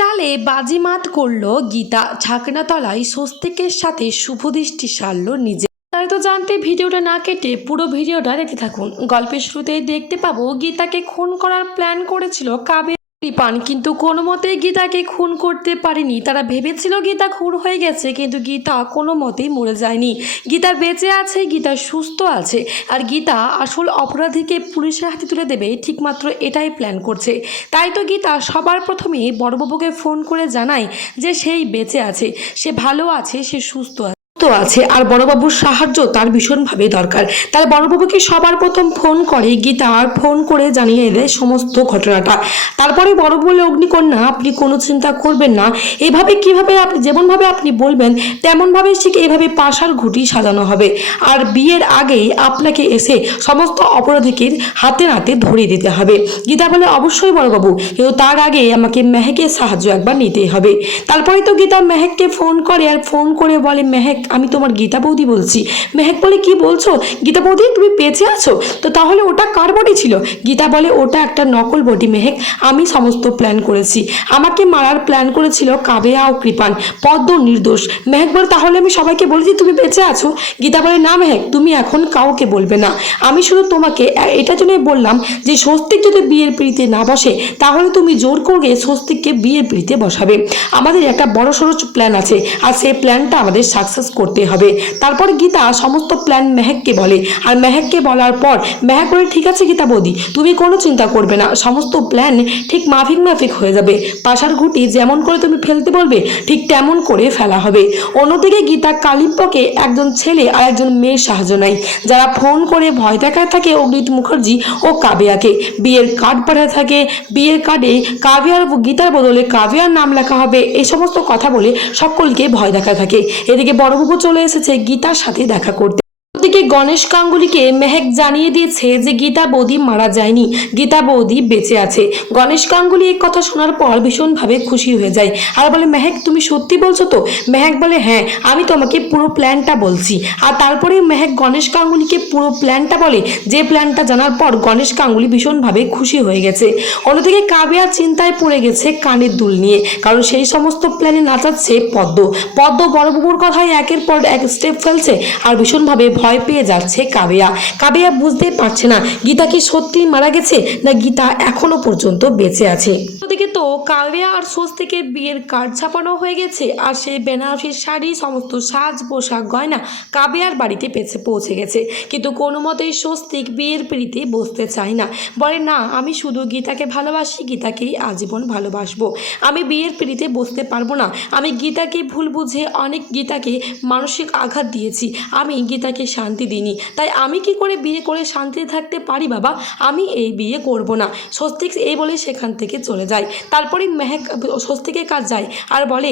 চালে বাজিমাত করল গীতা। ছাকনাতলায় স্বস্তিকের সাথে শুভদৃষ্টি সারল নিজে। তাই তো জানতে ভিডিওটা না কেটে পুরো ভিডিওটা দেখতে থাকুন। গল্পের শুরুতেই দেখতে পাবো গীতাকে খুন করার প্ল্যান করেছিল কাবে কৃপান কিন্তু কোনো মতেই গীতাকে খুন করতে পারেনি। তারা ভেবেছিল গীতা খুন হয়ে গেছে, কিন্তু গীতা কোনো মতেই মরে যায়নি। গীতা বেঁচে আছে, গীতা সুস্থ আছে, আর গীতা আসল অপরাধীকে পুলিশের হাতে তুলে দেবে, ঠিকমাত্র এটাই প্ল্যান করছে। তাই তো গীতা সবার প্রথমে বড়বাবুকে ফোন করে জানায় যে সেই বেঁচে আছে, সে ভালো আছে, সে সুস্থ আছে। সুস্থ আছে আর বড়বাবুর সাহায্য তার ভীষণভাবে দরকার। তাই বড়বাবুকে সবার প্রথম ফোন করে, গীতা আর ফোন করে জানিয়ে দেয় সমস্ত ঘটনাটা। তারপরে বড়বাবু বলে, অগ্নিকন্যা, আপনি কোনো চিন্তা করবেন না। এভাবে কীভাবে আপনি, যেমনভাবে আপনি বলবেন তেমনভাবে ঠিক এভাবে পাশার ঘুটি সাজানো হবে। আর বিয়ের আগেই আপনাকে এসে সমস্ত অপরাধীকে হাতে নাতে ধরিয়ে দিতে হবে। গীতা বলে, অবশ্যই বড়বাবু, কিন্তু তার আগে আমাকে মেহেকের সাহায্য একবার নিতেই হবে। তারপরে তো গীতা মেহেককে ফোন করে, আর ফোন করে বলে, মেহেক আমি তোমার গীতা বৌদি বলছি। মেহেক বলে, কি বলছো? গীতা বৌদি, তুমি বেঁচে আছো? তো তাহলে ওটা কার বডি ছিল? গীতা বলে, ওটা একটা নকল বডি, মেহেক। আমি সমস্ত প্ল্যান করেছি। আমাকে মারার প্ল্যান করেছিল কাবেয়া ও কৃপান। পদ্ম নির্দোষ। মেহেক বলে, তাহলে আমি সবাইকে বলেছি তুমি বেঁচে আছো? গীতা বলে, না মেহেক, তুমি এখন কাউকে বলবে না। আমি শুধু তোমাকে এ- এটার জন্যই বললাম যে, স্বস্তিক যদি বিয়ের পিড়িতে না বসে, তাহলে তুমি জোর করে স্বস্তিককে বিয়ের পিড়িতে বসাবে। আমাদের একটা বড় সড়ো প্ল্যান আছে, আর সেই প্ল্যানটা আমাদের সাকসেস করতে হবে। তারপর গীতা সমস্ত প্ল্যান মেহেককে বলে। আর মেহেককে বলার পর, মেহেক বলে, ঠিক আছে গীতা বৌদি, তুমি কোনো চিন্তা করবে না। সমস্ত প্ল্যান ঠিক মাফিক মাফিক হয়ে যাবে। পাশার ঘুটি যেমন করে তুমি ফেলতে বলবে, ঠিক তেমন করে ফেলা হবে। অন্যদিকে গীতা কালিম্পকে একজন ছেলে আর একজন মেয়ের সাহায্য নেয়, যারা ফোন করে ভয় দেখায় থাকে অগ্নিত মুখার্জি ও কাবিয়াকে। বিয়ের কার্ড পাঠায় থাকে। বিয়ের কার্ডে কাবিয়ার গীতার বদলে কাবিয়ার নাম লেখা হবে। এই সমস্ত কথা বলে সকলকে ভয় দেখা থাকে। এদিকে বড়বাবু চলে এসেছে গীতার সাথে দেখা করতে। ওদিকে গণেশ গাঙ্গুলিকে মেহেক জানিয়ে দিয়েছে যে গীতা বৌদি মারা যায়নি, গীতা বৌদি বেঁচে আছে। গণেশ গাঙ্গুলি এই কথা শোনার পর ভীষণভাবে খুশি হয়ে যায়। আর বলে, মেহেক, তুমি সত্যি বলছো তো? মেহেক বলে হ্যাঁ আমি তোমাকে পুরো প্ল্যানটা বলছি। আর তারপরে মেহেক গণেশ গাঙ্গুলিকে পুরো প্ল্যানটা বলে। যে প্ল্যানটা জানার পর গণেশ গাঙ্গুলি ভীষণভাবে খুশি হয়ে গেছে। অন্যদিকে কাবিয়া চিন্তায় পড়ে গেছে কানের দুল নিয়ে। কারণ সেই সমস্ত প্ল্যানে নাচাচ্ছে পদ্ম। পদ্ম বড়বাবুর কথায় একের পর এক স্টেপ ফেলছে আর ভীষণভাবে ভয় পেয়ে যাচ্ছে কাবিয়া। কাবিয়া বুঝতে পারছে না, গীতা কি সত্যিই মারা গেছে না গীতা এখনও পর্যন্ত বেঁচে আছে? ওদিকে তো কাবিয়া আর স্বস্তিকের বিয়ের কার্ড ছাপানো হয়ে গেছে আর সেই বেনারসির শাড়ি, সমস্ত সাজ পোশাক, গয়না কাবিয়ার বাড়িতে পেছে, পৌঁছে গেছে। কিন্তু কোনো মতেই স্বস্তিক বিয়ের পিড়িতে বসতে চায় না। বলে, না, আমি শুধু গীতাকে ভালোবাসি, গীতাকেই আজীবন ভালোবাসবো। আমি বিয়ের পিড়িতে বসতে পারব না। আমি গীতাকে ভুল বুঝে অনেক গীতাকে মানসিক আঘাত দিয়েছি। আমি গীতাকে শান্তি দিইনি। তাই আমি কি করে বিয়ে করে শান্তিতে থাকতে পারি বাবা? আমি এই বিয়ে করব না। স্বস্তিক এই বলে সেখান থেকে চলে যায়। তারপরে মেহেক, স্বস্তিকের কাজ যায় আর বলে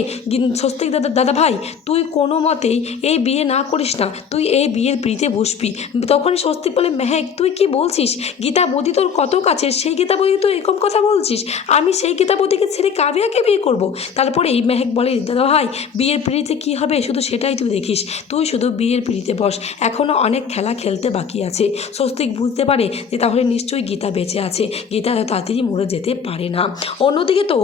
স্বস্তিক দাদা দাদা ভাই, তুই কোনো মতেই এই বিয়ে না করিস না। তুই এই বিয়ের পিড়িতে বসবি। তখন স্বস্তিক বলে, মেহেক, তুই কি বলছিস? গীতা বদি তোর কত কাছে সেই গীতা বৌদি তুই এরকম কথা বলছিস? আমি সেই গীতা বৌদিকে ছেড়ে কাবিয়াকে বিয়ে করব? তারপরে এই মেহেক বলে, দাদা ভাই, বিয়ের পিড়িতে কি হবে? শুধু সেটাই তুই দেখিস। তুই শুধু বিয়ের পিড়িতে বস। এখনও অনেক খেলা খেলতে বাকি আছে। স্বস্তিক বুঝতে পারে যে তাহলে নিশ্চয়ই গীতা বেঁচে আছে। গীতা তাড়াতাড়ি মরে যেতে পারে না। অন্যদিকে তো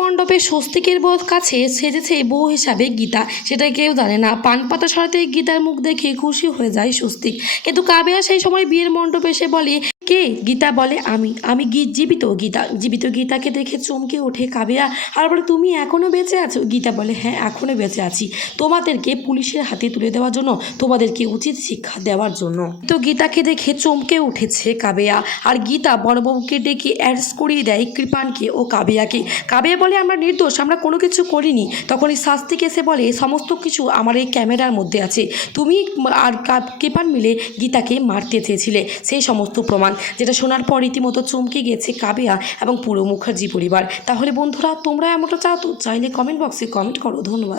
মণ্ডপে স্বস্তিকের বোধ কাছে সেজেছে বউ হিসাবে গীতা। সেটা কেউ জানে না। পান পাতা সরাতে গীতার মুখ দেখে খুশি হয়ে যায় স্বস্তিক। কিন্তু কাবেয়া সেই সময় বিয়ের মণ্ডপে এসে বলে কে? গীতা বলে, আমি। আমি গী- জীবিত গীতা। জীবিত গীতাকে দেখে চমকে ওঠে কাবেয়া আর বলে, তুমি এখনও বেঁচে আছো? গীতা বলে হ্যাঁ এখনও বেঁচে আছি। তোমাদেরকে পুলিশের হাতে তুলে দেওয়ার জন্য, তোমাদেরকে উচিত শিক্ষা দেওয়ার জন্য। তো গীতাকে দেখে চমকে উঠেছে কাবেয়া আর গীতা বড়বাবুকে ডেকে অ্যারেস্ট করিয়ে দেয় কৃপানকে ও কাবেয়াকে কাবেয়া বলে, আমরা নির্দোষ, আমরা কোনো কিছু করিনি। তখন এই শাস্তিক এসে বলে, সমস্ত কিছু আমার এই ক্যামেরার মধ্যে আছে। তুমি আর কৃপান মিলে গীতাকে মারতে চেয়েছিলে। সেই সমস্ত প্রমাণ যেটা শোনার পর রীতিমতো চমকে গিয়েছে কাবেয়া এবং পুরো মুখার্জি পরিবার। তাহলে বন্ধুরা, তোমরা এমনটা চাও তো? চাইলে কমেন্ট বক্সে কমেন্ট করো। ধন্যবাদ।